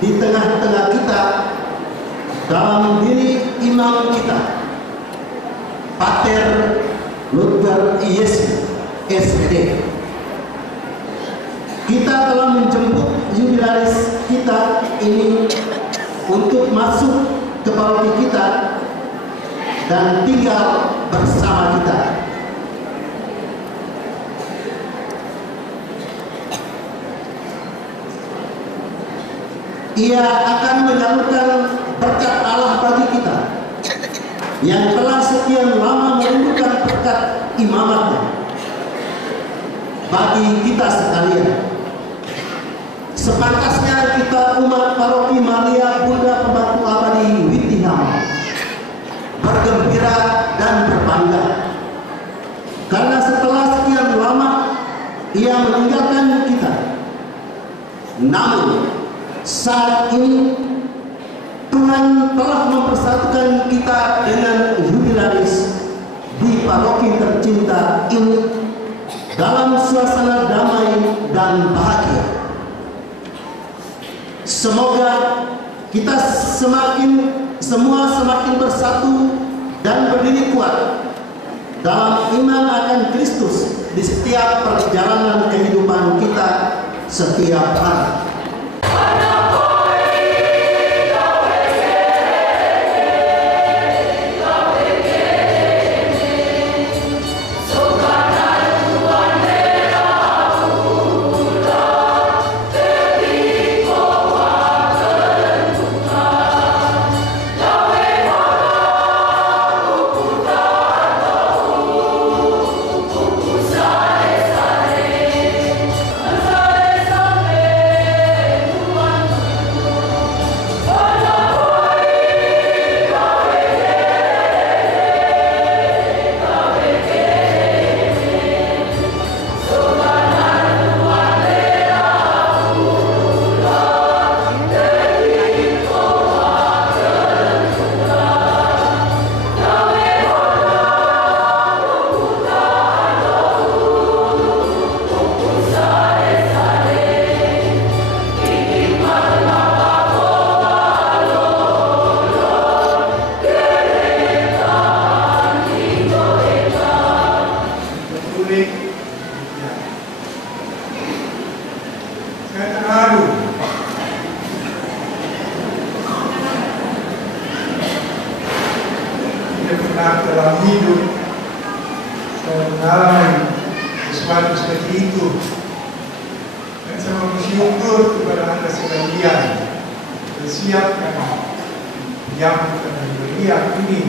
di tengah-tengah kita dalam diri imam kita, Pater Luther Yesus SPD. Kita telah menjemput jubilaris kita ini untuk masuk ke paroki kita dan tinggal bersama kita. Ia akan menyalurkan berkat Allah bagi kita yang telah sekian lama merindukan berkat imamatnya bagi kita sekalian. Sepantasnya kita umat paroki Maria Bunda Pembantu Abadi Wittingham bergembira dan berbangga karena setelah sekian lama ia meninggalkan kita. Namun saat ini Tuhan telah mempersatukan kita dengan jubilaris di paroki tercinta ini dalam suasana damai dan bahagia. Semoga kita semua semakin bersatu dan berdiri kuat dalam iman akan Kristus di setiap perjalanan kehidupan kita setiap hari. Dalam hidup saya mengalami sesuatu seperti itu, dan saya bersyukur kepada Anda sekalian bersiapkan yang meriah ini.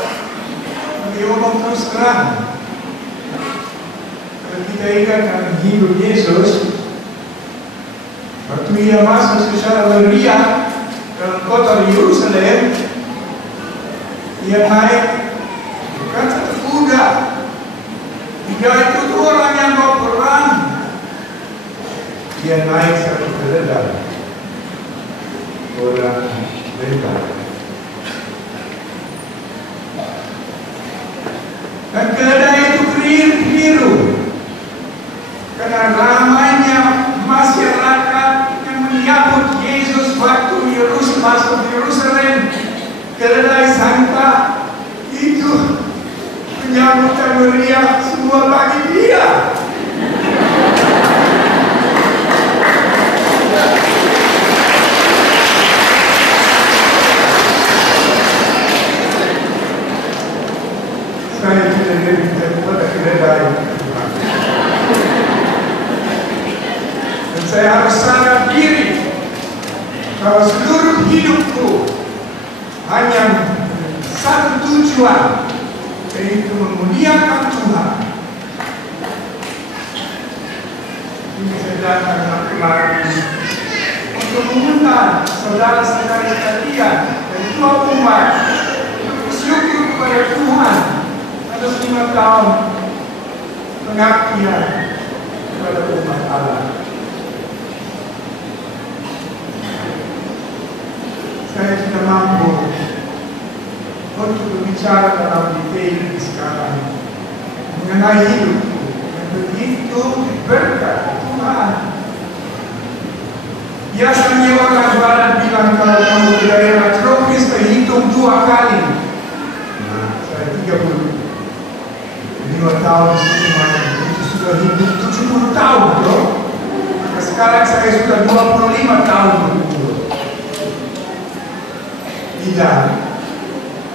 Tapi omong terus terang, kalau kita ingat dalam hidup Yesus, waktu ia masuk secara meriah dalam kota Yerusalem, ia naik bukan satu kuda, tidak itu orang yang mau perang. Dia naik satu keledai, orang bebas. Dan keledai itu keliru karena ramainya masyarakat yang menyambut Yesus waktu Yerusalem masuk Yerusalem. Keledai sangka itu penyambutan meriah semua bagi dia. Saya tidak lebih daripada keledai. Dan saya harus sadar diri bahwa seluruh hidupku hanya satu tujuan, yaitu memuliakan Tuhan. Ini saya datang kemari untuk mengundang saudara-saudara sekalian dari dua umat untuk bersyukur kepada Tuhan atas 5 tahun pengabdian kepada umat Allah. Saya tidak mampu untuk berbicara dalam detail sekarang mengenai hidupku yang begitu berkat Tuhan. Biasanya orang barat bilang kalau kamu ke daerah tropis terhitung 2 kali. Nah, saya 35 tahun di sini, itu sudah hidup 70 tahun, bro. Maka sekarang saya sudah 25 tahun berumur. Tidak,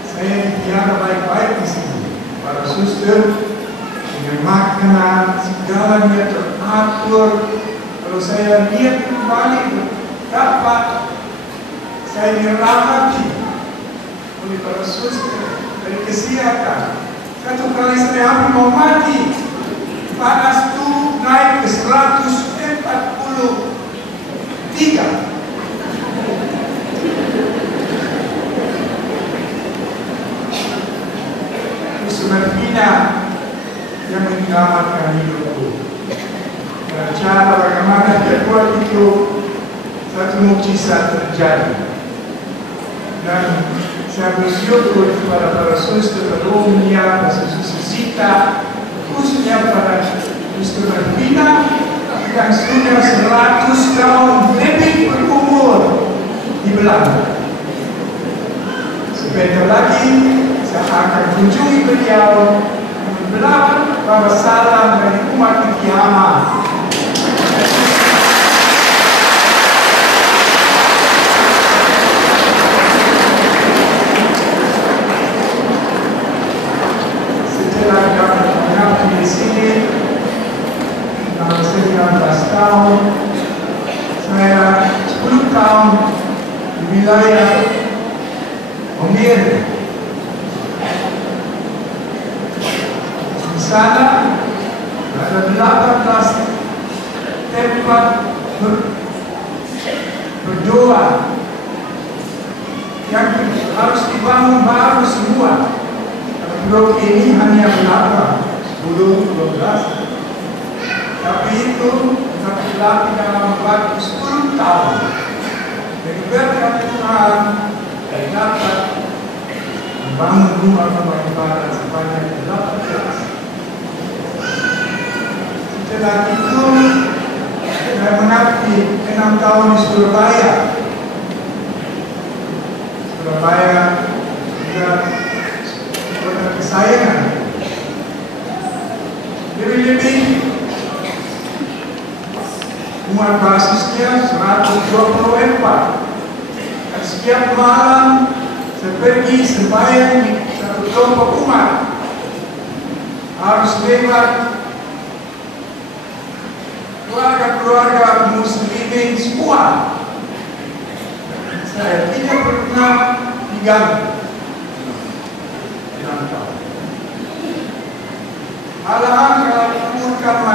saya dipiara baik-baik di sini. Para suster dengan makanan segalanya teratur. Kalau saya lihat kembali dapat saya dirahmati oleh para suster dari kesehatan. Satu kali saya hampir mau mati, panas tuh naik ke 143. Martina yang menyelamatkan hidupku. Dan cara bagaimana dia buat itu, satu mukjizat terjadi. Dan saya bersyukur kepada para suster Romia, para suster Sita, khususnya pada suster Martina yang sudah 100 tahun lebih berumur di Belanda. Sebentar lagi saya akan kunjungi beliau membawa bawa salam dari umat kiamat. Setelah dapat mengabdi di sini selama 19 tahun, saya 10 tahun di wilayah Omir. Di sana ada 18 tempat berdoa yang harus dibangun baru semua. Blok ini hanya berapa? 10, 12. Tapi itu terlatih dalam waktu 10 tahun. Jadi berkat Tuhan saya dapat membangun rumah-rumah ibadah sebanyak 18. Setelah itu saya mengabdi 6 tahun di Surabaya. Surabaya juga kota kesayangan. Lebih-lebih umat basisnya 124. Dan setiap malam saya pergi sembahyang di satu kelompok umat. Harus lewat keluarga-keluarga muslimin semua. Saya tidak pernah diganggu. Malahan kalau kuburkan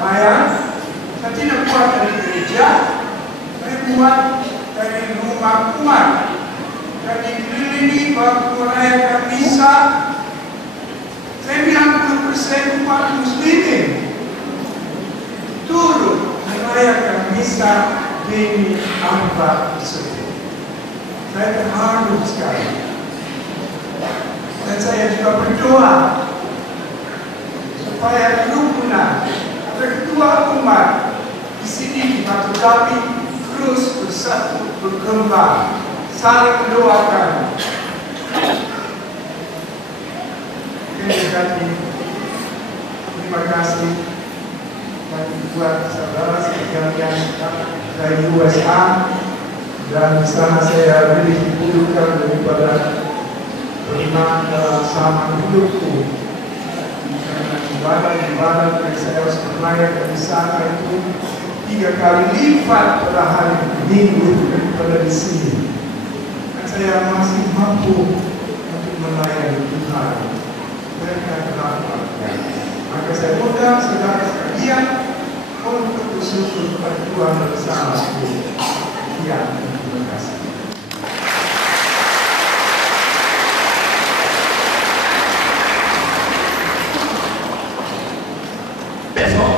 mayat, saya tidak buat dari gereja, saya buat dari rumah umat. Dan dikelilingi waktu merayakan misa, 90% umat muslimin turut merayakan misa demi Al-Quran tersebut. Saya terharu sekali. Dan saya juga berdoa supaya kerukunan atau ketua umat di sini di Batu Tapi terus bersatu, berkembang, saling mendoakan. Terima kasih buat saudara sekalian dari USA, dan di sana saya lebih dibutuhkan daripada beriman sama hidupku. Ibadah yang saya harus berlayar di sana itu 3 kali lipat pada hari Minggu daripada di sini. Dan saya masih mampu untuk melayani Tuhan. Mereka kenapa? Maka saya undang saudara sekalian untuk bersyukur kepada Tuhan bersama-sama. Ya, terima kasih. Besok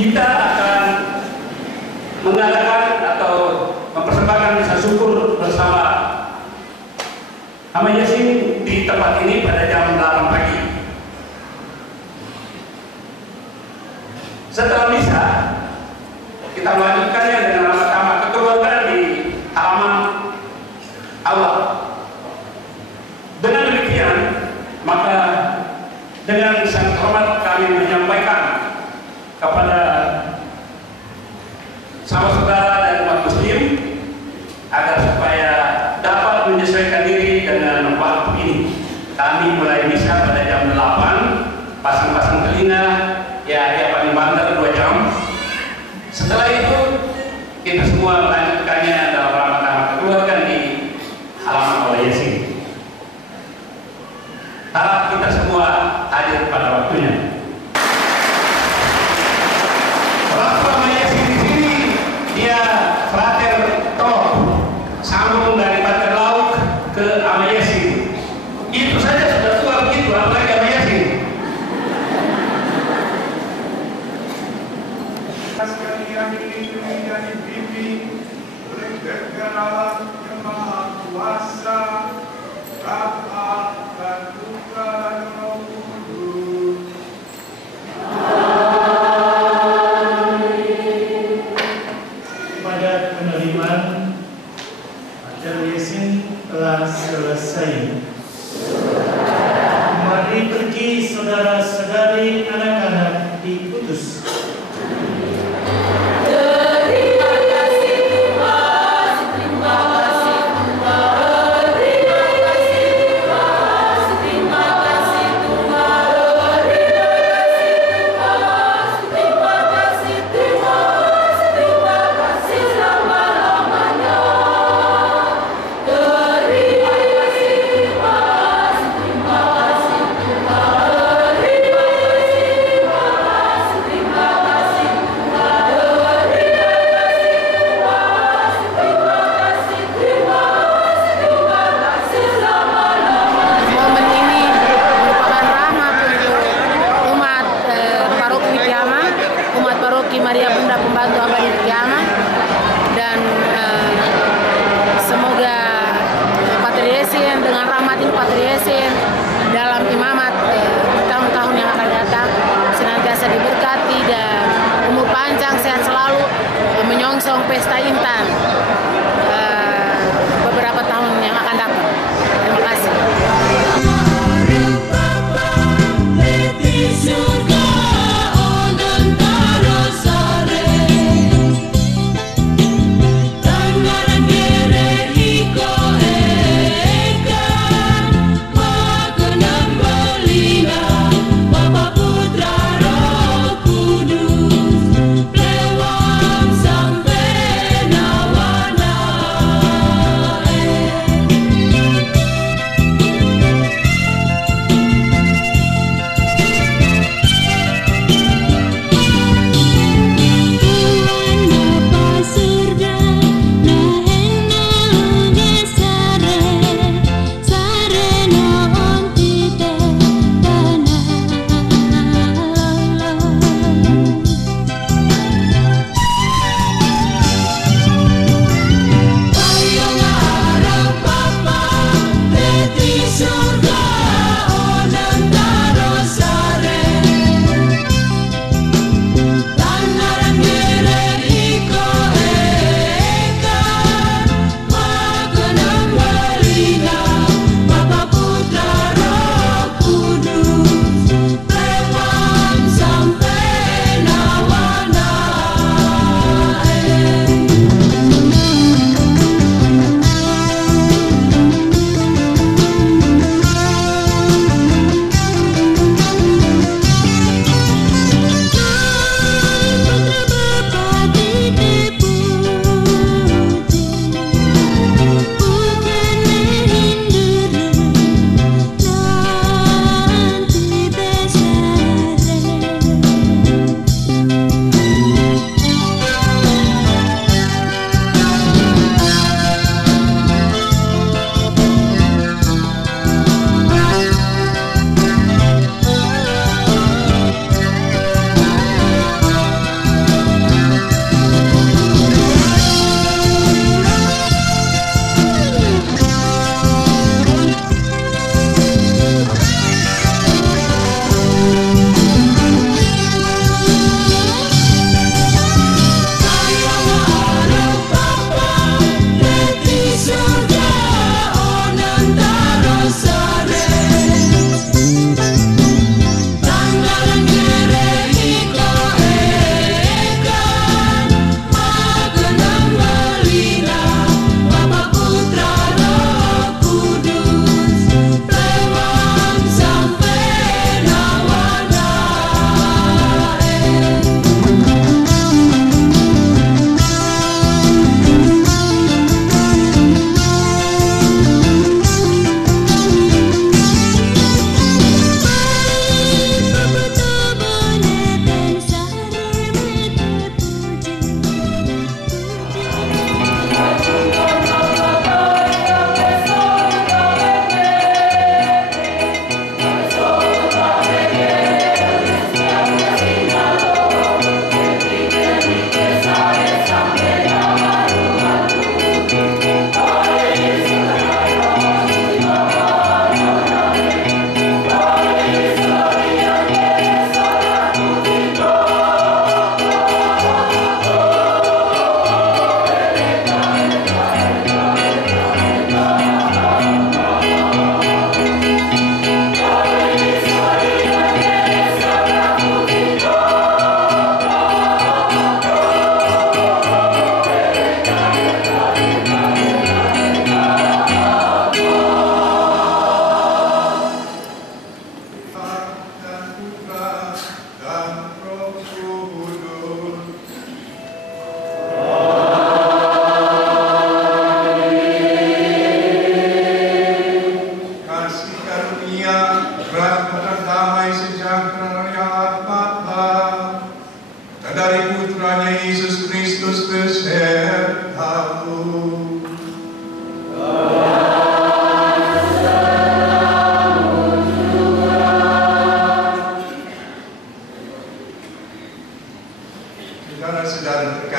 kita akan mengadakan atau mempersembahkan misa syukur bersama Hama Yasin di tempat ini pada jam 8 pagi. Setelah misa kita melanjutkannya dengan ramah-tamah kekeluargaan di halaman awal. Dengan demikian, maka dengan sangat hormat kami menyampaikan kepada saudara-saudara dan umat muslim agar supaya dapat menyesuaikan diri dengan waktu ini. Kami mulai misa pada jam 8, pasang-pasang telinga, ya paling banter 2 jam. Setelah itu kita semua melanjutkannya dalam ramah-tamah kekeluargaan di halaman oleh Yesin. Harap kita semua hadir pada waktunya. Waktu sama Yesin di sini dia frater Tok, sambung dari Pater Lauk ke Ama Yesin. Itu saja sudah tua begitu, apalagi Ama Yesin. Sekalian dilindungi dan dibimbing oleh kegerawan yang maha kuasa, Bapa dan Putra dan Roh Kudus. Pada penerimaan Pater Yesin telah selesai. Mari pergi saudara-saudari, anak-anak diputus. Maria Bunda Pembantu Abadi Widyama, dan semoga Pater Yesin dengan rahmat ini Pater Yesin dalam imamat tahun-tahun yang akan datang senantiasa diberkati dan umur panjang, sehat selalu, menyongsong pesta Intan beberapa tahun yang akan datang. Terima kasih. Sang Benawa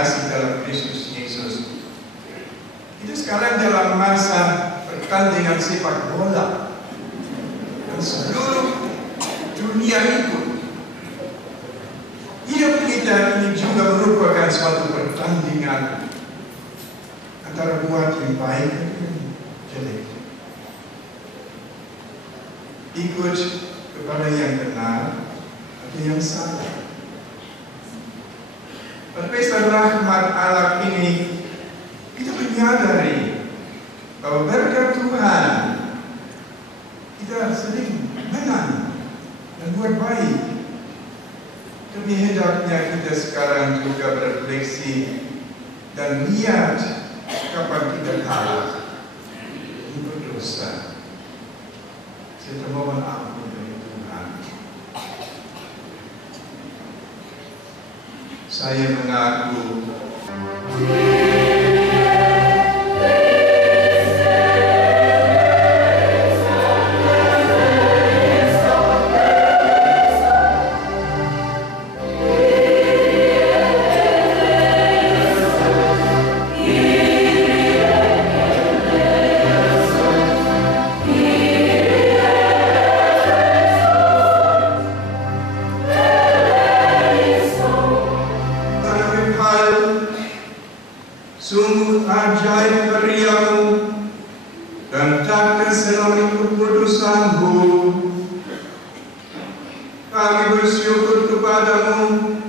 kasih dalam Kristus Yesus. Kita sekarang dalam masa pertandingan sepak bola dan seluruh dunia ikut. Hidup kita ini juga merupakan suatu pertandingan antara buat yang baik dan yang jelek. Ikut kepada yang benar atau yang salah. Pada pesta rahmat Allah ini kita menyadari bahwa berkat Tuhan kita sering menang dan buat baik. Tapi hendaknya kita sekarang juga berefleksi dan lihat kapan kita kalah, berdosa. Saya mohon ampun dari Tuhan. Saya mengaku sungguh ajaib karyamu dan tak terselami keputusanmu. Kami bersyukur kepadamu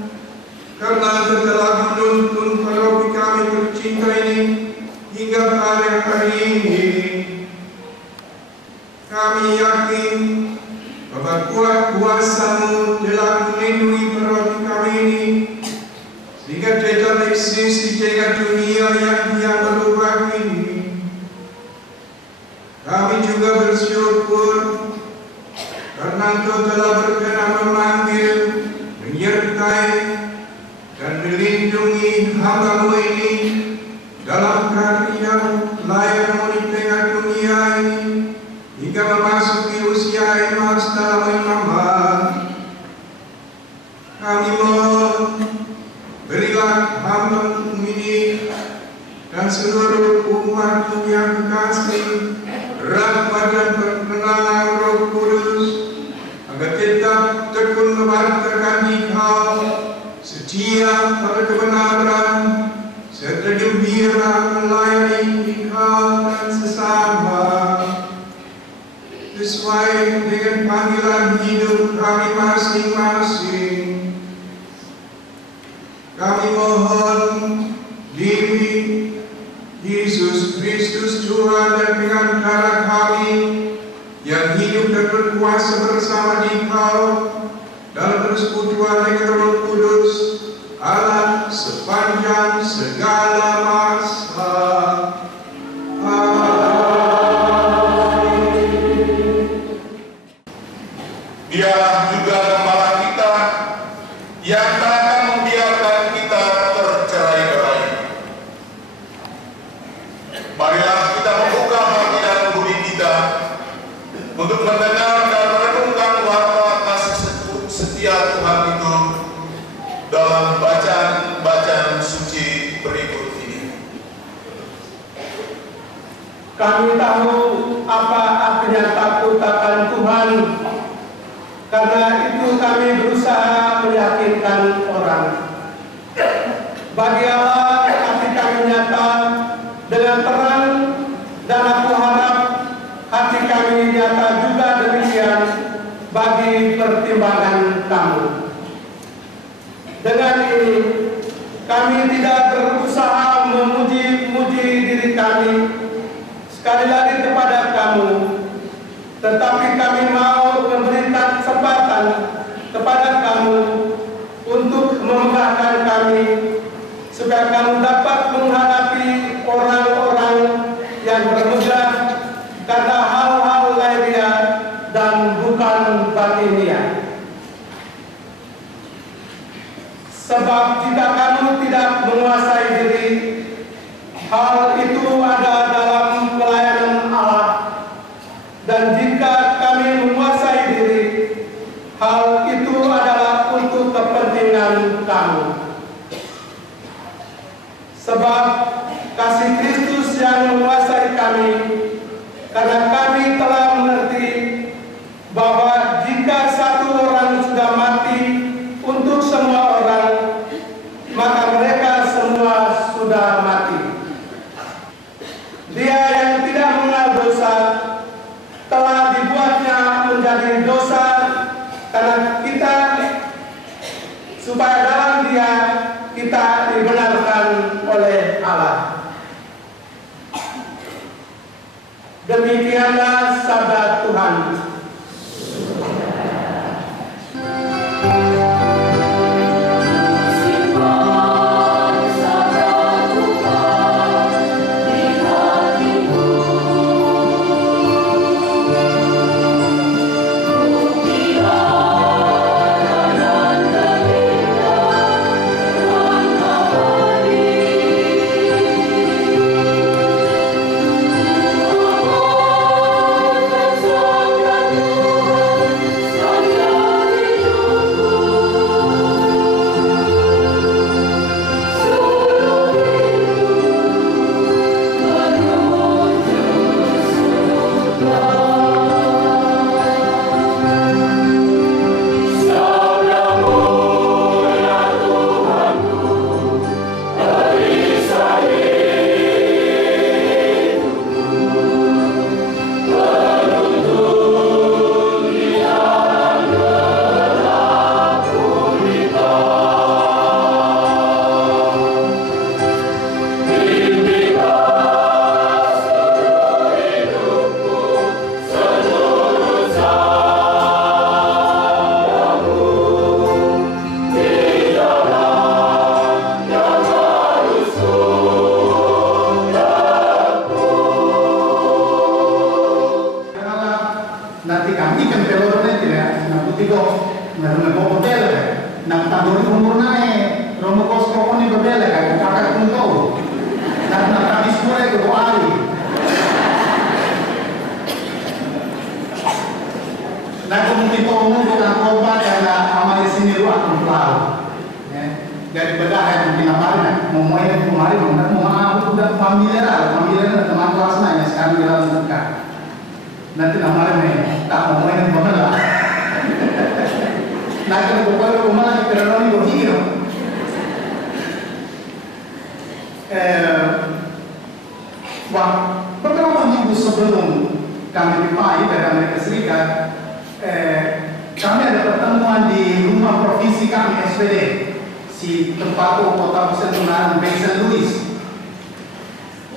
karena Engkau telah menuntun paroki kami tercinta ini hingga pada hari ini. Kami yakin bahwa kuat kuasa-Mu telah melindungi paroki kami ini sehingga tetap eksis di tengah dunia yang kian berubah ini. Kami juga bersyukur karena Engkau telah berkenan memanggil, menyertai, dan melindungi hamba-Mu ini dalam karya layan-Mu di tengah dunia ini hingga memasuki usia emas dalam iman. Kami mohon, berilah hamba-Mu ini dan seluruh umat-Mu yang kasih rahmat dan perkenanan Roh Kudus agar tetap tekun memantapkan Dikau, setia pada kebenaran, serta gembira melayani Dikau dan sesama sesuai dengan panggilan hidup kami masing-masing. Kami mohon demi Yesus Kristus Tuhan dan pengantara kami yang hidup dan berkuasa bersama Dikau dalam persekutuan dengan Roh Kudus Allah sepanjang segala masa. Dialah juga Gembala kita yang tak akan membiarkan kita tercerai-berai. Marilah kita membuka hati dan budi kita untuk mendengar dan merenungkan warta kasih setia Tuhan itu dalam bacaan-bacaan suci berikut ini. Kami tahu apa artinya takut akan Tuhan. Karena itu kami berusaha meyakinkan orang. Bagi Allah hati kami nyata dengan terang, dan aku harap hati kami nyata juga demikian bagi pertimbangan kamu. Dengan ini kami tidak berusaha memuji-muji diri kami sekali lagi kepada kamu, tetapi kami mau memberikan kesempatan kepada kamu untuk memegahkan kami supaya kamu dapat menghadapi orang-orang yang bermudah karena hal-hal lahiriah dan bukan batiniah. Sebab jika kamu tidak menguasai diri, hal itu ada dalam pelayanan Allah. Dan jika kami menguasai diri, hal itu adalah untuk kepentingan kamu. sebab kasih Kristus yang menguasai kami, karena kami telah mengerti bahwa jika satu orang sudah mati untuk semua orang, maka mereka semua sudah mati. Dia yang tidak mengenal dosa telah dibuatnya menjadi dosa karena kita, supaya dalam Dia kita dibenarkan oleh Allah. Demikianlah sabda Tuhan. Beberapa minggu sebelum kami dipanggil dari Amerika Serikat, kami ada pertemuan di rumah provinsi kami SPD, si tempat kota pusat Ungaran St. Louis.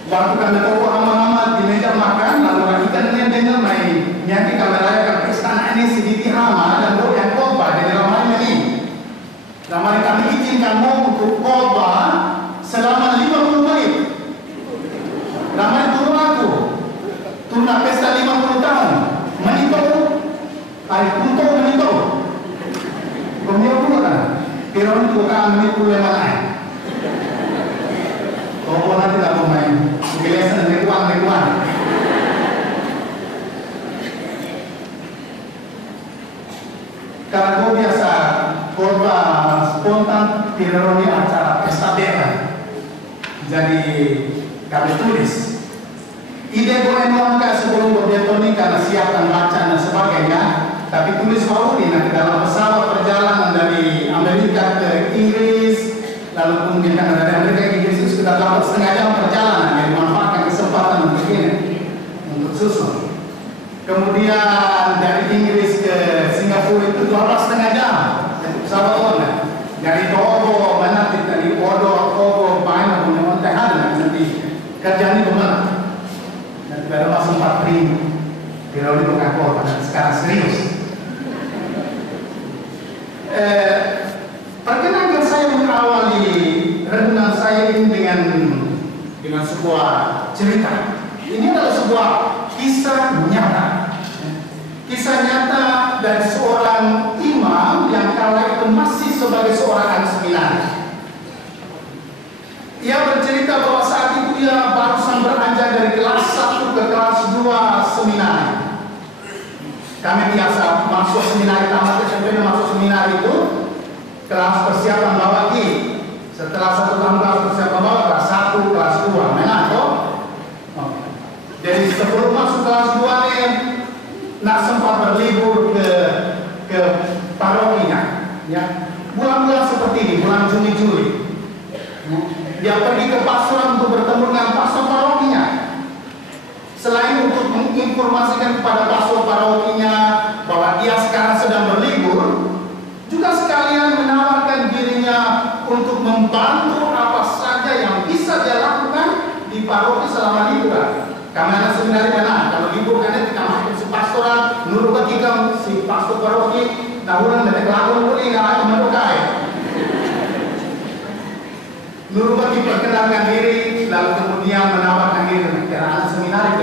Waktu kami tahu amat-amat di meja makan, lalu kita dengar main nyanyi kami rayakan pesta ini sedikit hama dan doa yang khotbah dari ramai ini. Ramai kami izinkan mau untuk khotbah selama 50 menit. Ramai turun aku, turun pesta 50 tahun, menito, hari punto menito. Kemudian pula kan, pero itu kan menito yang mana? Oh, nanti tak mau main, biasa lekuan. Karena gue biasa khotbah spontan, tidak ada acara pesta bela. Jadi kami tulis ide boleh nuangkan sebelum berdiatoni karena siapkan bacaan dan sebagainya, tapi tulis Pauli nanti dalam pesawat perjalanan dari Amerika ke Inggris, lalu kemudian karena dari Amerika ke Inggris itu sudah 8,5 jam perjalanan, yang memanfaatkan kesempatan untuk ini, untuk susun. Kemudian dari Inggris ke Singapura itu 12,5 jam pesawat online. Dari Togo mana dari Odo banyak punya montahan nanti kerjaan itu mana? Dan tidak ada masuk 4 ribu. Kalau itu kantor dan sekarang serius. Perkenankan saya mengawali renungan saya ini dengan sebuah cerita. Ini adalah sebuah kisah nyata. Kisah nyata dari seorang imam yang kala itu masih sebagai seorang anak seminari. Ia bercerita bahwa saat itu dia barusan beranjak dari kelas 1 ke kelas 2 seminari. Kami biasa masuk seminari tamat SMP, masuk seminari itu kelas persiapan bawaki. Setelah 1 tahun kelas persiapan bawaki, kelas 1 nak sempat berlibur ke parokinya, ya. Bulan-bulan seperti ini, bulan Juni-Juli, ya. Dia pergi ke pastoran untuk bertemu dengan pastor parokinya. Selain untuk menginformasikan kepada pastor parokinya bahwa dia sekarang sedang berlibur, juga sekalian menawarkan dirinya untuk membantu apa saja yang bisa dia lakukan di paroki selama liburan. Kami anak seminari mana? Kalau libur kan kita masuk si pastoran, nurut bagi si pastor paroki, tahunan dari lagu boleh nggak menukai. Nurut bagi perkenalkan diri, lalu kemudian menawarkan diri ke anak seminari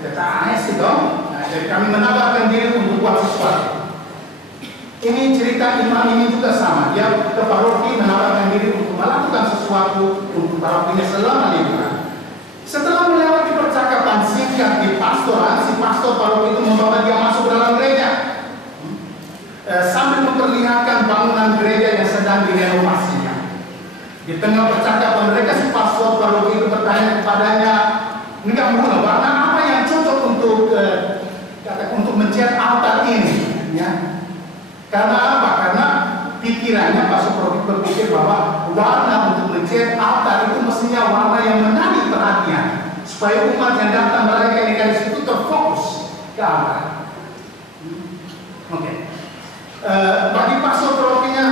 ke AS itu. Nah, jadi kami menawarkan diri untuk buat sesuatu. Ini cerita imam ini juga sama. Dia ke paroki menawarkan diri untuk melakukan sesuatu untuk parokinya selama liburan. Setelah melewati percakapan singkat di pastoran, si pastor paroki itu membawa dia masuk ke dalam gereja sambil memperlihatkan bangunan gereja yang sedang direnovasinya. Di tengah percakapan mereka, si pastor paroki itu bertanya kepadanya, enggak mula warna apa yang cocok untuk mencat altar ini, ya? Karena apa? Karena pikirannya pastor paroki berpikir bahwa warna untuk mencat altar itu mestinya warna yang menarik perhatian, supaya umat yang datang mereka yang dari situ terfokus ke altar. Oke. Bagi pastor parokinya,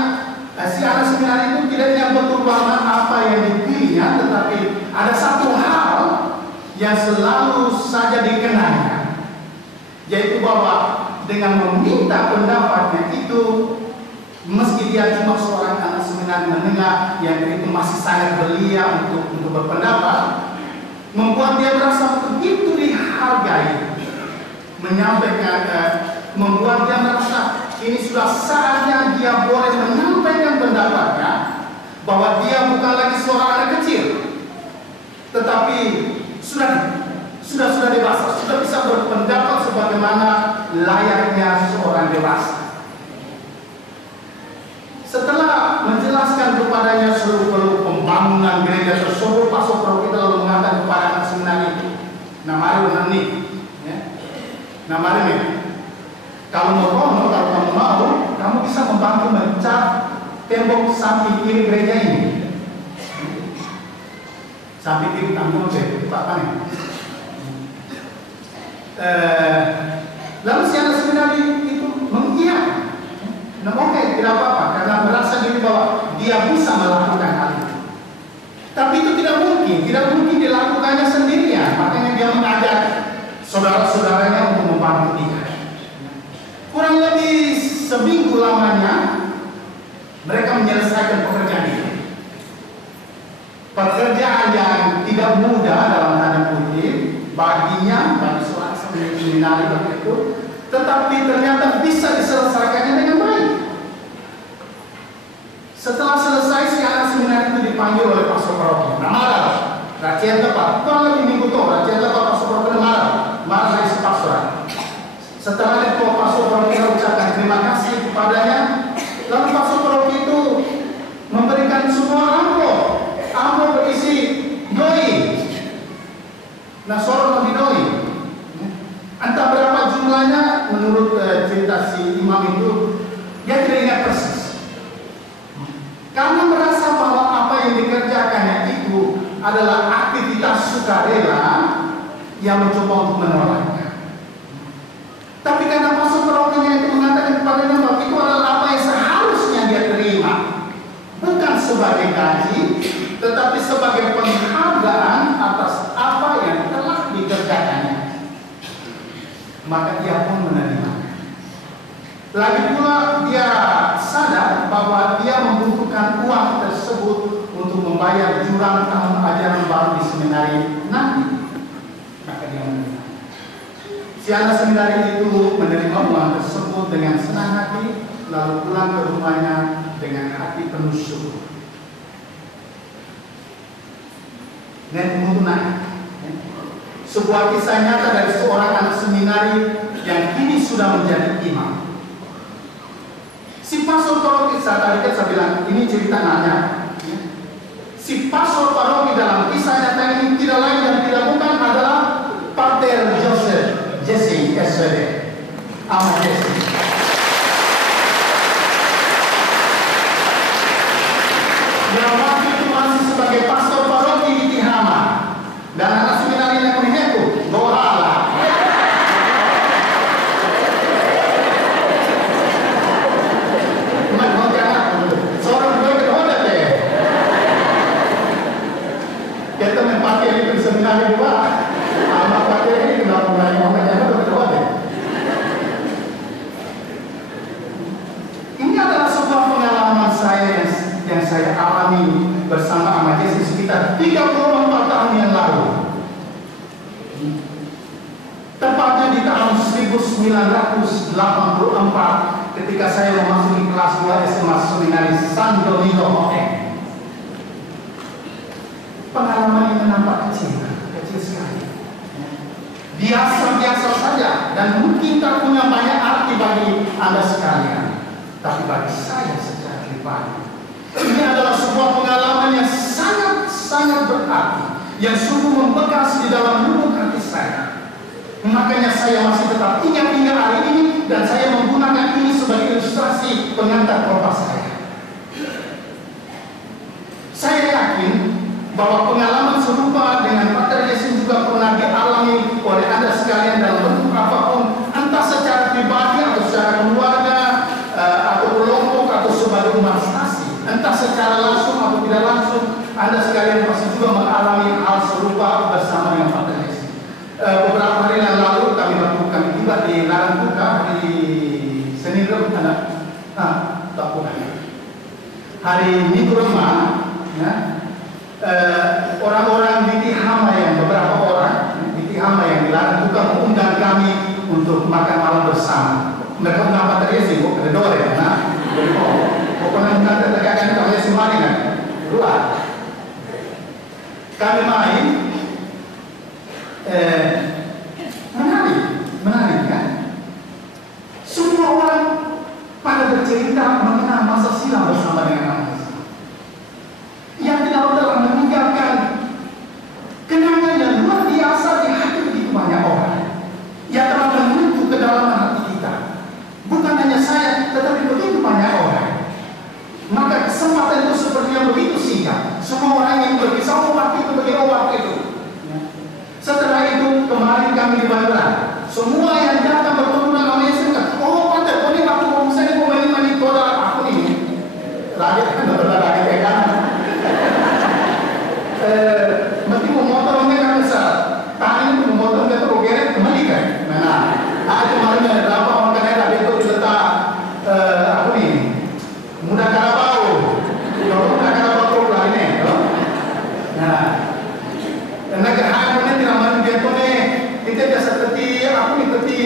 si anak seminari itu tidak yang betul warna apa yang dipilihnya, tetapi ada satu hal yang selalu saja dikenangnya, yaitu bahwa dengan meminta pendapatnya itu, meski dia cuma seorang anak seminari menengah yang itu masih sangat belia untuk berpendapat, membuat dia merasa begitu dihargai, membuat dia merasa ini sudah saatnya dia boleh menyampaikan pendapatnya, bahwa dia bukan lagi seorang anak kecil, tetapi sudah dewasa, sudah bisa berpendapat sebagaimana layaknya seorang dewasa. Setelah menjelaskan kepadanya seluruh pembangunan gereja tersebut, pastor paroki lalu mengatakan kepada anak seminari itu, "Namari menani, ya. Namari nih. Kalau kamu mau, kamu bisa membantu mencat tembok samping kiri gereja ini. Samping kiri tanggung apa nih?" Lalu si anak seminari itu mengiyakan. Nah, oke, tidak apa-apa, karena merasa diri bahwa dia bisa melakukan hal itu. Tapi itu tidak mungkin dilakukannya sendirian. Makanya dia mengajak saudara-saudaranya untuk membantu dia. Kurang lebih seminggu lamanya mereka menyelesaikan pekerjaan itu. Pekerjaan yang tidak mudah dalam tanda kutip bagi seorang seminari itu, tetapi ternyata bisa diselesaikannya dengan baik. Setelah selesai, si anak seminari itu dipanggil oleh pastor paroki. Nah, marah, racian tepat. Kurang lebih minggu itu, racian tepat pastor paroki marah dari si pastoran. Setelah itu pastor paroki ucapkan terima kasih kepadanya, lalu pastor paroki itu memberikan semua amplop berisi doi. Nah, seorang lebih doi. Entah berapa jumlahnya, menurut cerita si imam itu, dia tidak ingat persis. Karena merasa bahwa apa yang dikerjakannya itu adalah aktivitas sukarela, yang mencoba untuk menolaknya. Tapi karena pastor parokinya itu mengatakan kepadanya bahwa itu adalah apa yang seharusnya dia terima, bukan sebagai gaji, tetapi sebagai penghargaan atas apa yang telah dikerjakannya, maka dia pun menerima. Lagi pula dia sadar bahwa dia membutuhkan uang tersebut untuk membayar jurang tahun ajaran baru di seminari nanti. Maka dia menerima. Si anak seminari itu menerima uang tersebut dengan senang hati, lalu pulang ke rumahnya dengan hati penuh syukur. Sebuah kisah nyata dari seorang anak seminari yang kini sudah menjadi imam. Si pastor paroki, tadi saya bilang ini cerita nanya. Si pastor paroki dalam kisah nyata ini tidak lain dan tidak bukan adalah Pater Joseph Jesse SVD. Ahmad Yasin. Yang waktu itu masih sebagai pastor paroki di Tihama dan anak seminari yang menyeku Gohala. Seorang gue kedua deh. Kita menempati di seminari juga. Amat pakai ini kenapa mulai ngomong jangan kedua deh. Ini adalah sebuah pengalaman saya yang saya alami bersama Ahmad Yasin sekitar 34 tahun yang lalu. Tepatnya di tahun 1984 ketika saya memasuki kelas 2 SMA Seminari San Domingo Hoteng. Pengalaman ini nampak kecil sekali. Biasa-biasa saja dan mungkin tak punya banyak arti bagi Anda sekalian. Tapi bagi saya secara pribadi, ini adalah sebuah pengalaman yang sangat berarti, yang sungguh membekas di dalam lubuk hati saya. Makanya saya masih tetap ingat hingga hari ini dan saya menggunakan ini sebagai ilustrasi pengantar khotbah saya. Saya yakin bahwa pengalaman serupa dengan Pater Yasin juga pernah dialami oleh Anda sekalian dalam bentuk apapun, entah secara pribadi atau secara keluarga, atau kelompok atau sebagai umat stasi, entah secara langsung atau tidak langsung, Anda sekalian pasti juga mengalami hal serupa bersama dengan Pater Yasin. Beberapa hari yang lalu kami tiba di Larangtuka di Senin hari Minggu Remang, ya, orang-orang di Tihama yang beberapa orang di Tihama yang di Larangtuka mengundang kami untuk makan malam bersama. Mereka undang Pater Yasin, ada dua ya, nah, pokoknya nanti terkait Pater Yasin mari kan, keluar. Kami main, menarik kan? Semua orang pada bercerita mengenal masa silam bersama dengan Ahmad Yasin. Yang telah meninggalkan kenangan yang luar biasa di hati begitu banyak orang. Yang telah menyentuh kedalaman hati kita. Bukan hanya saya, tetapi begitu banyak orang. Maka kesempatan itu sepertinya begitu singkat. Semua orang yang berpisah waktu itu bagi waktu itu. Setelah itu kemarin kami di Bandara. Semua yang datang bertemu dengan Ahmad Yasin kan, oh Pater, kau ini waktu ngomong saya kau mani toda aku ini. Lagi kan lagi pegang. Mesti memotong mereka besar. Tangan itu memotong mereka terogeret kembali kan. Mana? Ada kemarin ada berapa orang Kanada itu diletak aku nih. Muda Karabau. Kalau muda Karabau lah ini, nah. Karena keharusan tidak mahu dia tu ni, kita biasa seperti aku ni seperti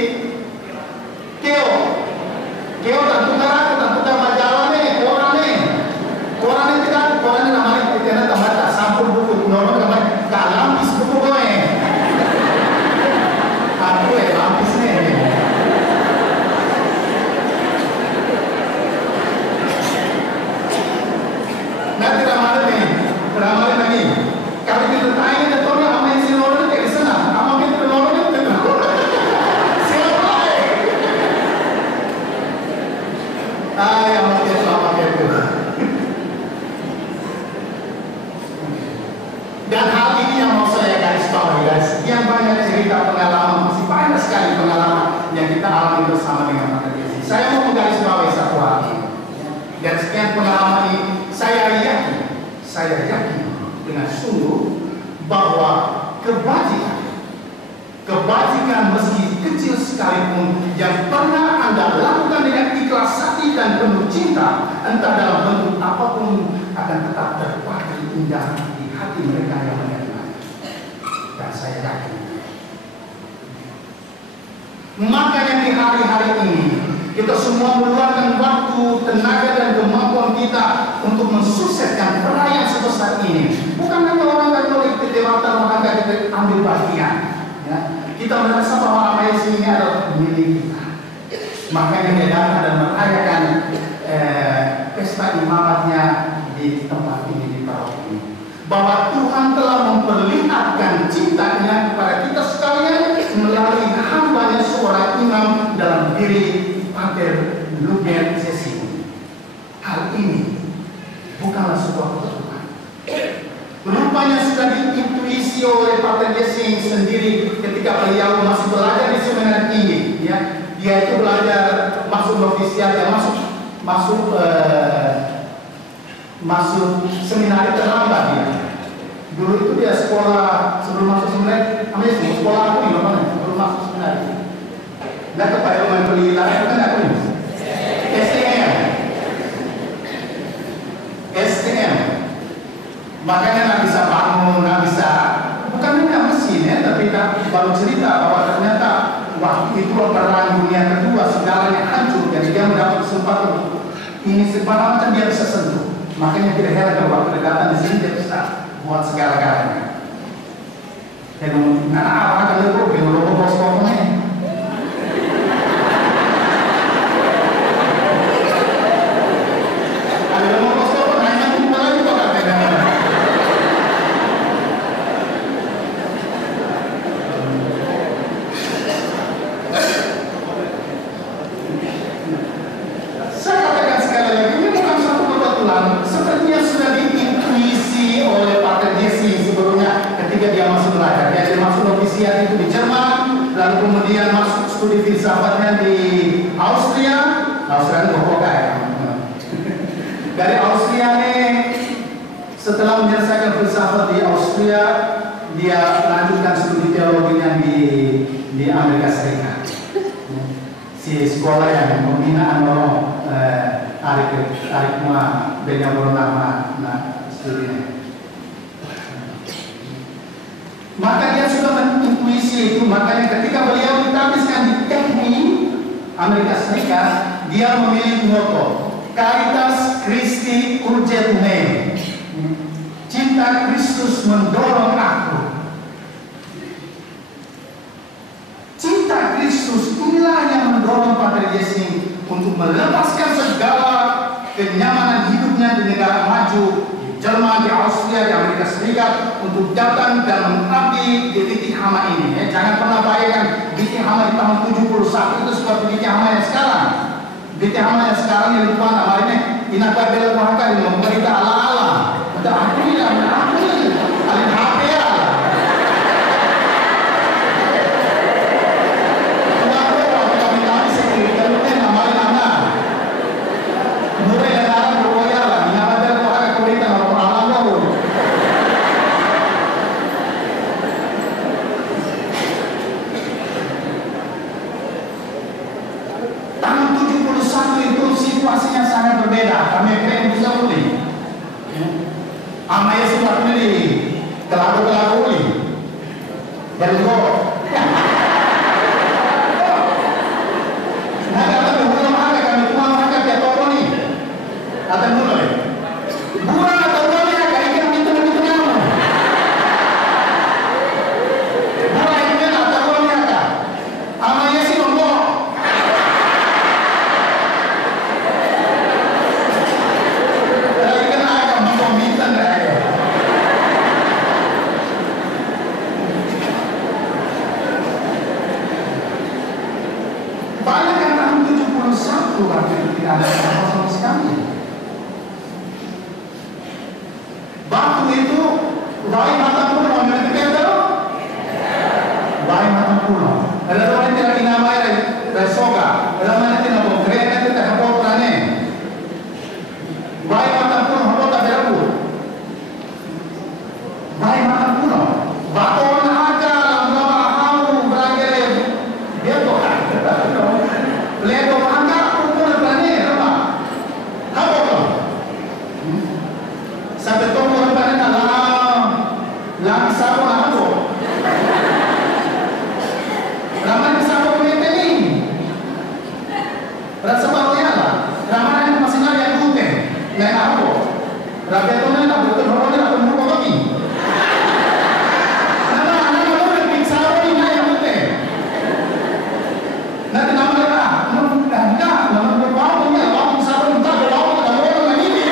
keo tak tukar majalah ni, koran ni tidak, koran ni namanya kita nak tambah tak sampul buku, normal namanya tak lampis buku kau ni, aku lampis ni. Nanti ramal lagi. Kalau kita tanya dia tahu apa yang siapa dia kesana, apa yang kita lalu dia tahu. Siapa? Yang sama itu. Dan hal ini yang mau saya garis bawahi guys. Sekian banyak cerita pengalaman, masih banyak sekali pengalaman yang kita alami bersama dengan Pater Yasin. Saya mau menggaris bawahi satu hal ini. Dan sekian pengalaman ini, saya yakin dengan sungguh bahwa kebajikan meski kecil sekalipun yang pernah Anda lakukan dengan ikhlas hati dan penuh cinta, entah dalam bentuk apapun, akan tetap terpatri indah di hati mereka yang menerima. Dan saya yakin. Makanya di hari-hari ini kita semua meluangkan waktu, tenaga dan kemampuan kita untuk mensukseskan perayaan sebesar ini. Bukan hanya orang Katolik dewata orang Katolik ambil bagian. Ya. Kita merasa bahwa Ahmad Yasin ini adalah milik kita. Makanya dia datang dan merayakan pesta imamatnya di tempat ini, di paroki ini. Bahwa Tuhan telah memperlihatkan cintanya kepada kita sekalian melalui hambanya seorang imam dalam diri oleh Pater Yesing sendiri ketika beliau masih belajar di seminari tinggi, ya. Dia itu belajar masuk novisiat, ya, masuk seminari terlambat dia. Dulu itu dia sekolah sebelum masuk seminari, namanya sekolah aku di mana? Sebelum masuk seminari. Nah, kepada rumah beli lain kan aku ini. STM. Makanya nggak bisa bangun, nggak bisa. Bukan hanya mesin ya, tapi baru cerita bahwa ternyata waktu itu perang dunia kedua segalanya hancur, jadi dia mendapat kesempatan untuk ini segala macam dia bisa sentuh. Makanya tidak heran kalau waktu datang di sini dia bisa buat segala-galanya. Dan anak-anak kalau itu belum bos pokoknya. Itu di Jerman, lalu kemudian masuk studi filsafatnya di Austria itu Hoka ya. Dari Austria nih, setelah menyelesaikan filsafat di Austria, dia lanjutkan studi teologinya di Amerika Serikat. Si sekolah yang pembinaan tarik banyak nama studinya. Maka dia sudah mengintuisi itu, makanya ketika beliau ditabiskan di teknik Amerika Serikat, dia memilih moto Caritas Christi Urget Me, cinta Kristus mendorong aku. Cinta Kristus inilah yang mendorong Pater Yesing untuk melepaskan segala kenyamanan hidupnya di negara maju, Jerman, di Austria, di Amerika Serikat, untuk datang dan mengabdi di titik hama ini. Ya. Jangan pernah bayangkan titik hama di tahun 71 itu seperti titik hama yang sekarang. Titik hama yang sekarang yang di mana hari ini inakah bela kuhaka ini memberita ala-ala. Ada aku ini, alin HP ya. Tuan-tuan, kami sekali kalau namanya nama. Mulai dari pokoknya lah, inakah bela kuhaka kuberita tahun 71 itu situasinya sangat berbeda. Kami keren bisa mulai. Amaya sebabnya di kelaku ini. Dan kok. Nah, kalau berhubungan mana kami tuang mereka tiap toko nih. Atau mulai. Bukan atau mulai agak ikan itu nama. Mulai itu atau mulai agak. Amaya sih ngomong. Banyak yang tahun 71 waktu itu tidak ada sama sekali. Waktu itu Wai Mata Pulau mengerti itu? Wai Mata Pulau. Ada orang tidak dinamai Resoga. Ada orang tidak mau keren itu tak apa orangnya. Wai Mata Pulau apa tak berlaku? Wai Mata Pulau. Waktu orang aja lama hamu berakhir dia tuh. Leto mangga pukul berani apa? Apa kau? Sampai tunggu berani dalam lagi sabu aku. Ramai sabu punya ini. Rasa barunya lah. Ramai yang masih nyari yang gute. Lain aku. Rapi itu ni nak betul orang ni nak tunggu kami. Nama anak kamu yang sabu ni nak yang gute. Nanti nama dia. Enggak, nama berbau punya, bau sabar entah berbau tak boleh dengan ini.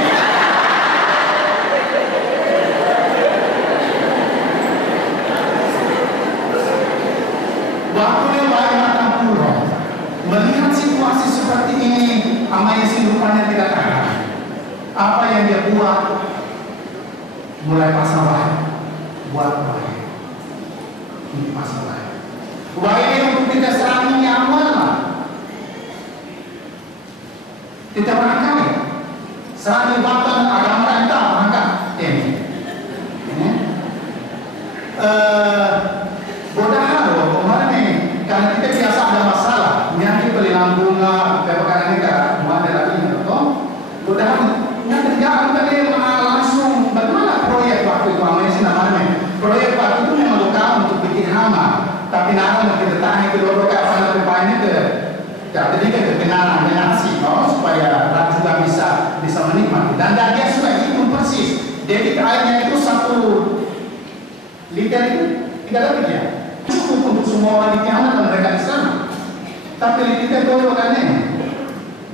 Waktu dia balik matang pulau, melihat situasi seperti ini, Amaya sih rupanya tidak tahan. Apa yang dia buat? Mulai pasang bahan, buat bahan. untuk masalah. Wah ini untuk kita serangi nyaman lah. Kita barangkali serangi bahkan agama kita merangkap ini. Bodoh loh kemarin nih, karena kita biasa ada masalah, nyari beli lambunga, perkara ini kan, mau ada lagi atau bodoh nggak kerjaan tadi langsung bagaimana proyek waktu itu namanya sih namanya proyek waktu itu memang lokal untuk bikin hama, tapi nanti kita tanya ke dulu ke apa namanya ke jadi kita kenalan dengan si supaya rakyat juga bisa menikmati dan dia sudah hitung persis, debit airnya itu 1 liter itu 3 lebih ya. Cukup untuk semua orang di Tiongkok dan mereka di sana. Tapi kita dulu kan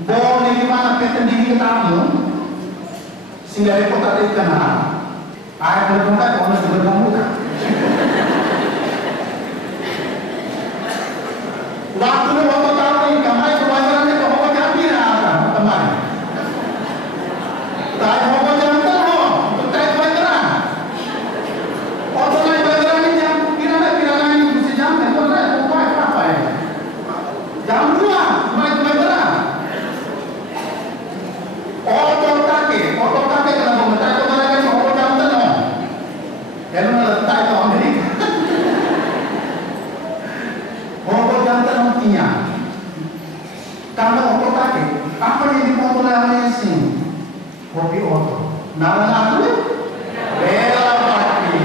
boleh gimana kita diri ketamu sehingga repot ada ikan air berbuka kalau masih berbuka. Waktu tahu kamar kewajarannya kok mau jambi teman. Tak mau jambi untuk tak kewajaran. Orang lain kewajaran ini jam jam 2 kewajaran. Otot kaki kena memetak kewajaran mau jam tenang. Yang letak itu Amerika. Karena otot kaki, apa yang dimau oleh Amazing? Kopi otot. Nama aku? Bela Pati.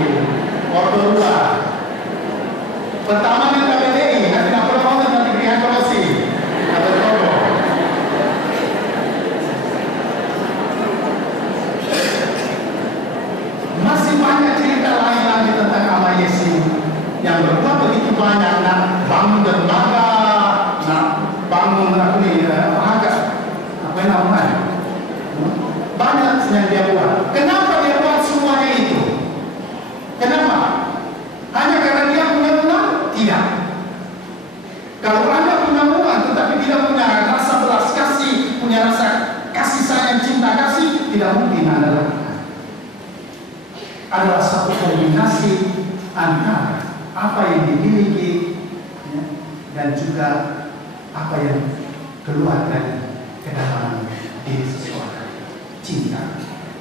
Otot 2. Pertama yang KBDI, nanti nak pertama nanti berikan promosi. Ada promo. Masih banyak cerita lain lagi tentang Amazing yang berbuat begitu banyak nak bangun dermaga, nak bangun apa namanya banyak yang dia buat. Kenapa dia buat semuanya itu? Kenapa? Hanya karena dia punya uang? Tidak. Kalau Anda punya uang tetapi tidak punya rasa belas kasih, punya rasa kasih sayang, cinta kasih, tidak mungkin Anda lakukan. Adalah satu kombinasi antara apa yang dimiliki dan juga apa yang keluar dari kedalaman diri seseorang.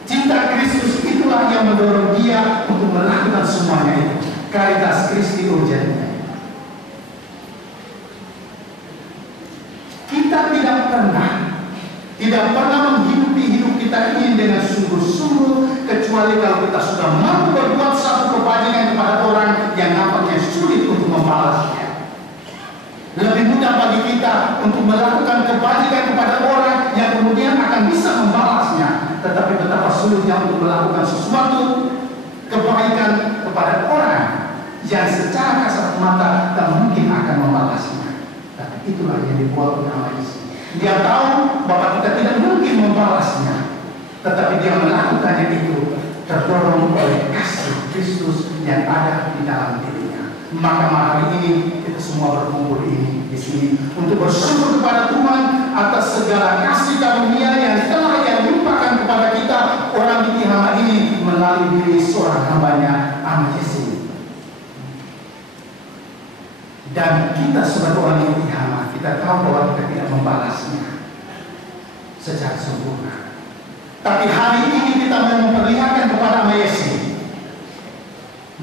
Cinta Kristus itulah yang mendorong dia untuk melakukan semuanya itu. Caritas Christi urgentnya. Kita tidak pernah menghidupi hidup kita ini dengan sungguh-sungguh kecuali kalau kita sudah mampu berbuat satu kebajikan kepada orang yang nampaknya sulit untuk membalasnya. Lebih mudah bagi kita untuk melakukan kebajikan kepada orang yang kemudian akan bisa membalasnya. Tetapi betapa sulitnya untuk melakukan sesuatu kebaikan kepada orang yang secara kasat mata tak mungkin akan membalasnya. Tapi itulah yang dibuat oleh Amazing. Dia tahu bahwa kita tidak mungkin membalasnya. Tetapi dia melakukannya itu terdorong oleh kasih Kristus yang ada di dalam dirinya. Maka hari ini kita semua berkumpul di sini untuk bersyukur kepada Tuhan atas segala kasih karunia yang telah Ia limpahkan kepada kita orang di Tiongkok ini melalui diri seorang hambanya Amazing. Dan kita sebagai orang di Tiongkok kita tahu bahwa kita tidak membalasnya secara sempurna. Tapi hari ini kita memperlihatkan kepada Amazing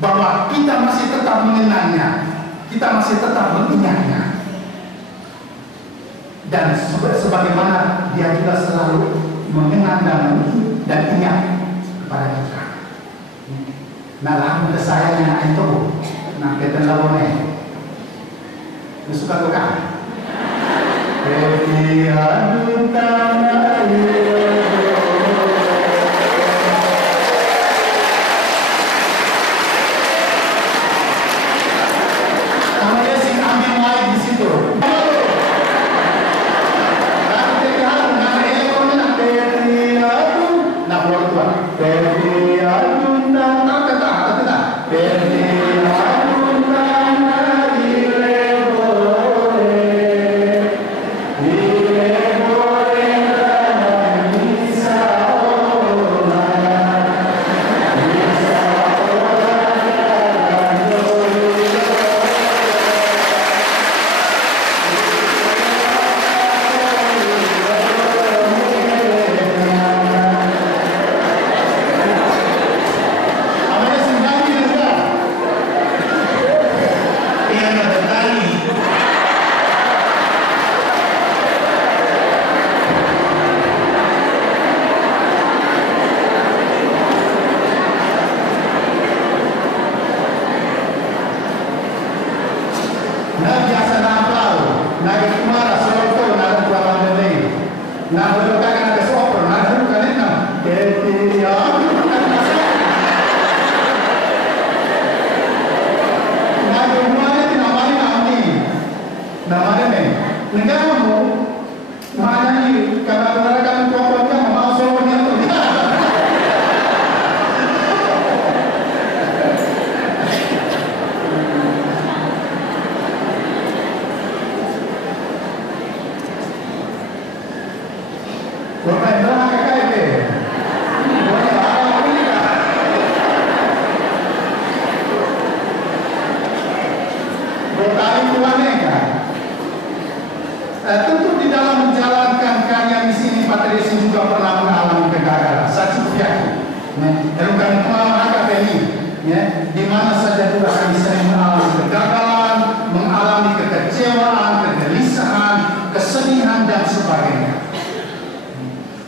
bahwa kita masih tetap mengenangnya, kita masih tetap mengingatnya, dan sebagaimana dia juga selalu mengenang dan ingat kepada kita. Nah, lagu kesayangan itu, nah kita lawannya, suka bukan? Berdiam tanah Di Nagi kumara soroto nada kualan dene. Nah, baru kan ada sopor, nada kan itu. Ya. Nagi kumara itu namanya kami. Namanya nih. Negara mau mana ni kalau mereka mencoba mau sopornya tu. Tentu di dalam menjalankan karya misi ini Pak Resi juga pernah mengalami kegagalan. Saya cukup yakin. Bukan pengalaman akademi, di mana saja juga kami sering mengalami kegagalan, mengalami kekecewaan, kegelisahan, kesedihan dan sebagainya.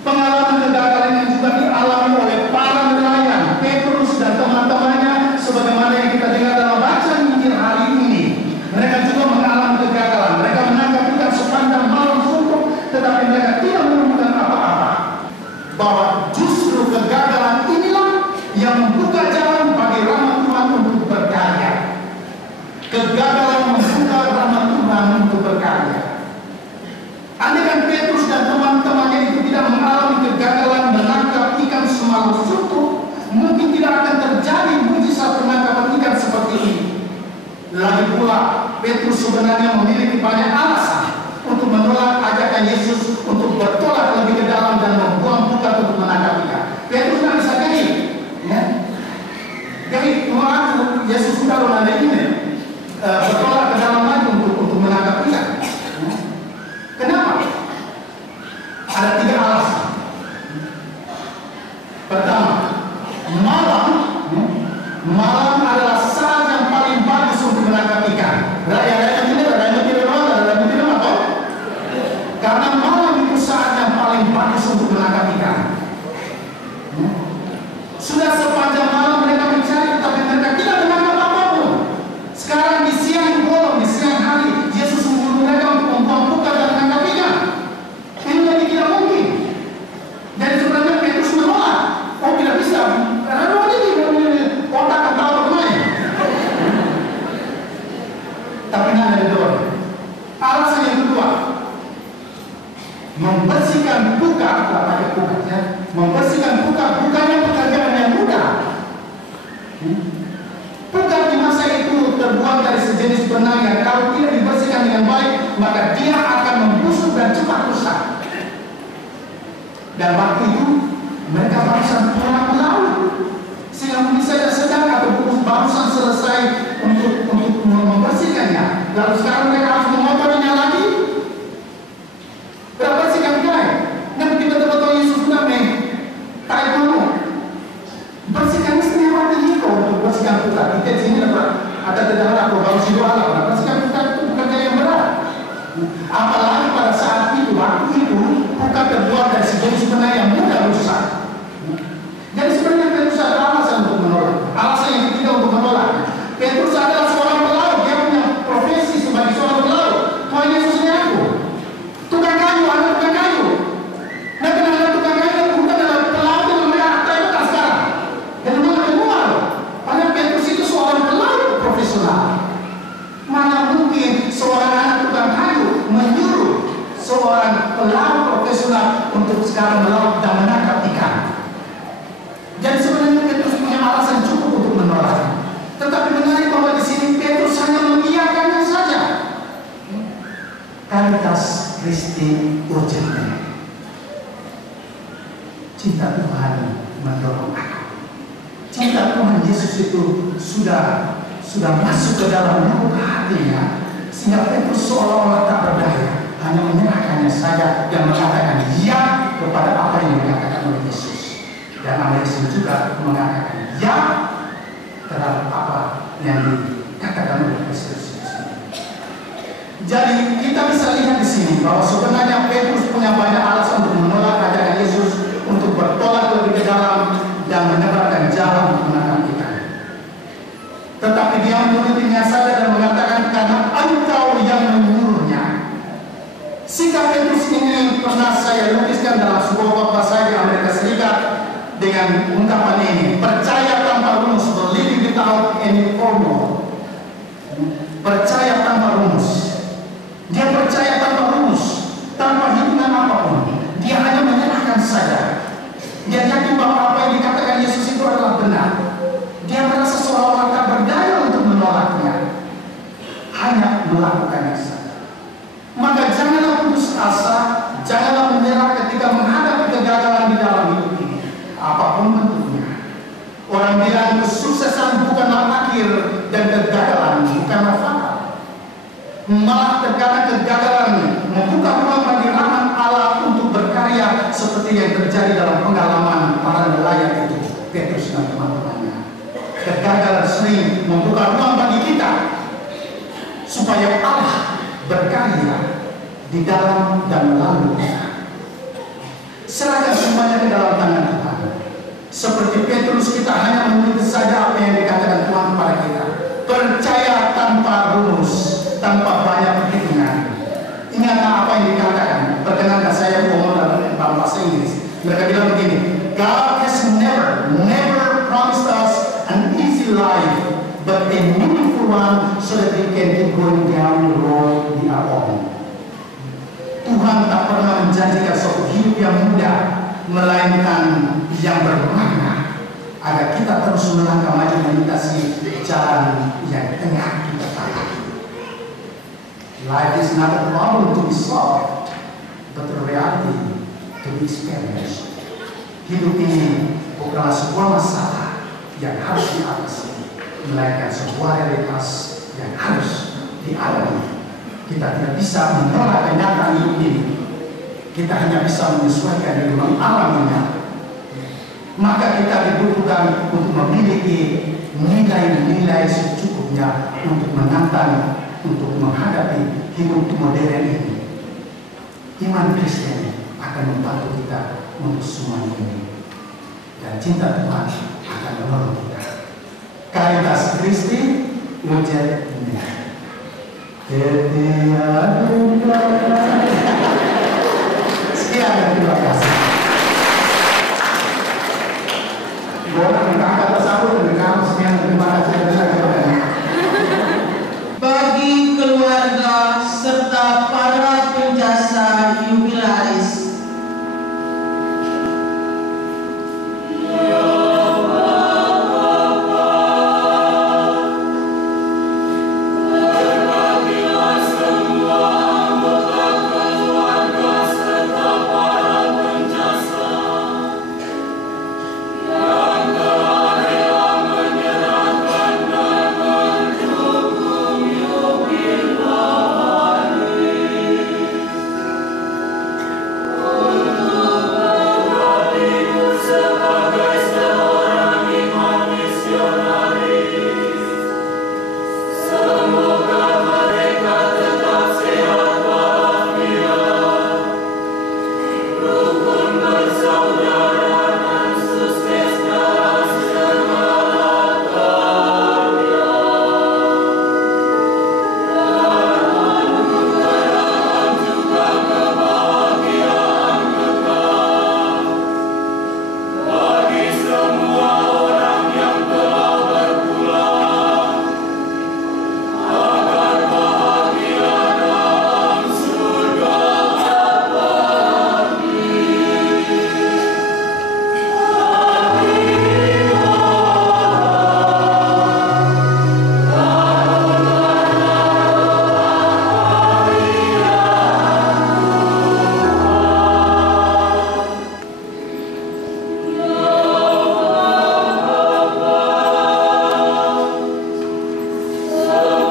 Pengalaman kegagalan ini juga dialami oleh para nelayan, Petrus dan teman-temannya, sebagaimana yang kita dengar dalam bacaan Injil hari ini. Mereka juga mengalami kegagalan. Mereka menangkap ikan sepanjang malam suntuk, tetapi mereka tidak menemukan apa-apa. Bahwa justru kegagalan inilah yang membuka jalan bagi rahmat Tuhan untuk berkarya. Kegagalan membuka rahmat Tuhan untuk berkarya. Andaikan Petrus dan teman-temannya itu tidak mengalami kegagalan menangkap ikan semalam suntuk, mungkin tidak akan terjadi mujizat penangkapan ikan seperti ini. Lagi pula, Petrus sebenarnya memiliki banyak alasan untuk menolak ajakan Yesus untuk bertolak lebih ke dalam dan membuang bukat untuk menangkap ikan. Petrus tidak bisa gaya, Jadi, waktu Yesus sudah menandai ini, bertolak ke dalam lagi untuk menangkap ikan. Kenapa? Ada 3 alasan. Pertama, malam adalah saat yang paling bagus untuk menangkap ikan. Rakyat tidak apa? Karena malam itu saat yang paling bagus untuk menangkap ikan. Sudah sepanjang malam mereka mencari, tapi mereka tidak menangkap apapun. Sekarang di siang bolong, di siang hari, Yesus menyuruh mereka untuk membuang bukat dan menangkap ikan. Ini lagi tidak mungkin. Dan sebenarnya Petrus menolak. Oh, tidak bisa. Karena ini otak atau bermain. Tapi tidak ada dua. Alasan yang kedua, membersihkan bukat, pakai bukatnya. Membersihkan bukat bukannya pekerjaan yang mudah. Bukat di masa itu terbuat dari sejenis benang yang kalau tidak dibersihkan dengan baik, maka dia akan membusuk dan cepat rusak. Dan waktu itu mereka barusan pulang melaut, sehingga mungkin saja sedang atau barusan selesai untuk membersihkannya. Lalu sekarang mereka harus mengotorinya lagi. Bersihkan baik. Dan betul-betul Yesus sudah tarik dulu. Bersihkan istri mati itu untuk bersihkan bukat. Di sini ada tidak aku baru situ alam. Bersihkan bukat itu bukan yang berat. Apalagi pada saat itu, waktu itu bukan terbuat dari sejenis benang yang mudah rusak. Jadi sebenarnya Petrus ada alasan untuk menolak. Alasan yang ketiga untuk menolak. Petrus adalah seorang pelaut. Dia punya profesi sebagai seorang pelaut. Tuhan Yesus ini aku. Tukang kayu, anak tukang kayu. Nah, kenapa tukang kayu bukan adalah pelaut yang mereka itu tak sekarang. Dan memang keluar. Padahal Petrus itu seorang pelaut profesional. Mana mungkin seorang anak tukang kayu menyuruh seorang pelaut profesional untuk sekarang melaut dan menangkap ikan. Jadi sebenarnya Petrus punya alasan cukup untuk menolak. Tetapi menarik bahwa di sini Petrus hanya mengiyakannya saja. Caritas Christi urgente. Cinta Tuhan mendorong aku. Cinta Tuhan Yesus itu sudah masuk ke dalam lubuk hatinya, sehingga Petrus seolah-olah tak berdaya, hanya menyerahkannya saja dan mengatakan ya kepada apa yang dikatakan oleh Yesus. Dan Yesus juga mengatakan ya terhadap apa yang dikatakan oleh Kristus. Jadi kita bisa lihat di sini bahwa sebenarnya Petrus punya banyak alasan untuk menolak ajakan Yesus, untuk bertolak lebih ke dalam dan menebarkan jalan untuk menangkap ikan. Tetapi dia menurutinya saja dan mengatakan karena engkau yang menyuruhnya. saya lukiskan dalam sebuah khotbah saya di Amerika Serikat dengan ungkapan ini: percaya tanpa rumus, believing without any formula. Percaya tanpa rumus. Dia percaya tanpa rumus, tanpa hitungan apapun. Dia hanya menyerahkan saja. Dia yakin bahwa apa yang dikatakan Yesus itu adalah benar. Dia merasa seolah-olah tak berdaya untuk menolaknya, hanya melakukannya saja. Maka janganlah putus asa, janganlah menyerah ketika menghadapi kegagalan di dalam hidup ini, apapun bentuknya. Orang bilang kesuksesan bukanlah akhir dan kegagalan bukanlah fatal. Malah terkadang kegagalan membuka ruang bagi rahmat Allah untuk berkarya, seperti yang terjadi dalam pengalaman para nelayan itu, Petrus dan teman-temannya. Kegagalan sering membuka ruang bagi kita supaya Allah berkarya di dalam dan melalui kita. Serahkan semuanya ke dalam tangan Tuhan. Seperti Petrus, kita hanya mengikuti saja apa yang dikatakan Tuhan kepada kita. Percaya tanpa rumus, tanpa banyak perhitungan. Ingatlah apa yang dikatakan. Perkenankah saya ngomong dalam bahasa Inggris? Mereka bilang begini: God has never promised us an easy life, but a meaningful one, so that we can keep going down the road we are on. Tuhan tak pernah menjanjikan suatu hidup yang mudah, melainkan yang bermakna, agar kita terus melangkah maju melintasi jalan yang tengah kita tempuh. Life is not a problem to be solved, but a reality to be experienced. Hidup ini bukanlah sebuah masalah yang harus diatasi, melainkan sebuah realitas yang harus dialami. Kita tidak bisa menolak kenyataan hidup ini. Kita hanya bisa menyesuaikan diri, mengalaminya. Maka kita dibutuhkan untuk memiliki nilai-nilai secukupnya untuk menantang, untuk menghadapi hidup modern ini. Iman Kristen akan membantu kita untuk semua ini, dan cinta Tuhan akan menolong kita. Caritas Christi Mujer ini. Sekian dan terima kasih. Boleh mengangkat tersebut dengan sekian dan terima kasih. Bagi keluarga serta para penjasa jubilaris, Oh